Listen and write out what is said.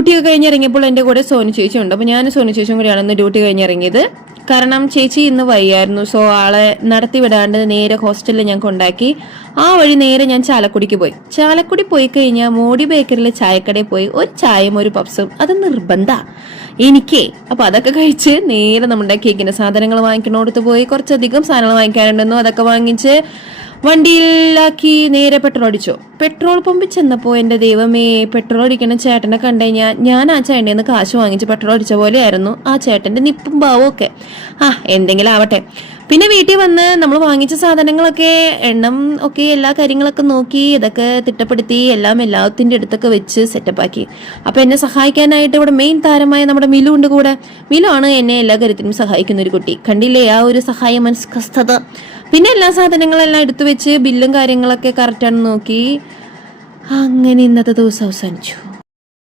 Duty ഒക്കെ കഴിഞ്ഞിറങ്ങിയപ്പോൾ എൻ്റെ കൂടെ സോനു ചേച്ചി ഉണ്ട്. അപ്പോൾ ഞാൻ സോനു ചേച്ചിയും കൂടിയാണ് ഇന്ന് ഡ്യൂട്ടി കഴിഞ്ഞിറങ്ങിയത്. കാരണം ചേച്ചി ഇന്ന് വയ്യായിരുന്നു. സോ ആളെ നടത്തി വിടാണ്ട് നേരെ ഹോസ്റ്റലിൽ ഞാൻ കൊണ്ടാക്കി. ആ വഴി നേരെ ഞാൻ ചാലക്കുടിക്ക് പോയി. ചാലക്കുടി പോയി കഴിഞ്ഞാൽ മോഡി ബേക്കറിലെ ചായക്കടയിൽ പോയി ഒരു ചായയും ഒരു പപ്സും അത് നിർബന്ധ എനിക്കേ. അപ്പൊ അതൊക്കെ കഴിച്ച് നേരെ നമ്മുടെ കേക്കിന്റെ സാധനങ്ങൾ വാങ്ങിക്കണോടത്ത് പോയി. കുറച്ചധികം സാധനങ്ങൾ വാങ്ങിക്കാനുണ്ടെന്നു. അതൊക്കെ വാങ്ങിച്ച് വണ്ടിയിലാക്കി നേരെ പെട്രോൾ അടിച്ചു. പെട്രോൾ പമ്പിൽ ചെന്നപ്പോൾ എൻ്റെ ദൈവമേ, പെട്രോൾ അടിക്കുന്ന ചേട്ടനെ കണ്ടു കഴിഞ്ഞാൽ ഞാൻ ആ ചേട്ടൻ്റെ നിന്ന് കാശ് വാങ്ങിച്ച് പെട്രോൾ അടിച്ച പോലെയായിരുന്നു ആ ചേട്ടൻ്റെ നിപ്പും ഭാവവും ഒക്കെ. എന്തെങ്കിലും ആവട്ടെ. പിന്നെ വീട്ടിൽ വന്ന് നമ്മൾ വാങ്ങിച്ച സാധനങ്ങളൊക്കെ എണ്ണം ഒക്കെ എല്ലാ കാര്യങ്ങളൊക്കെ നോക്കി ഇതൊക്കെ തിട്ടപ്പെടുത്തി എല്ലാത്തിൻ്റെ അടുത്തൊക്കെ വെച്ച് സെറ്റപ്പാക്കി. അപ്പം എന്നെ സഹായിക്കാനായിട്ട് ഇവിടെ മെയിൻ താരമായ നമ്മുടെ മിലു ഉണ്ട് കൂടെ. മിലു ആണ് എന്നെ എല്ലാ കാര്യത്തിനും സഹായിക്കുന്ന ഒരു കുട്ടി. കണ്ടില്ലേ ആ ഒരു സഹായ മനസ്കസ്ഥത. പിന്നെ എല്ലാ സാധനങ്ങളെല്ലാം എടുത്തു വെച്ച് ബില്ലും കാര്യങ്ങളൊക്കെ കറക്റ്റാണെന്ന് നോക്കി അങ്ങനെ ഇന്നത്തെ ദിവസം അവസാനിച്ചു.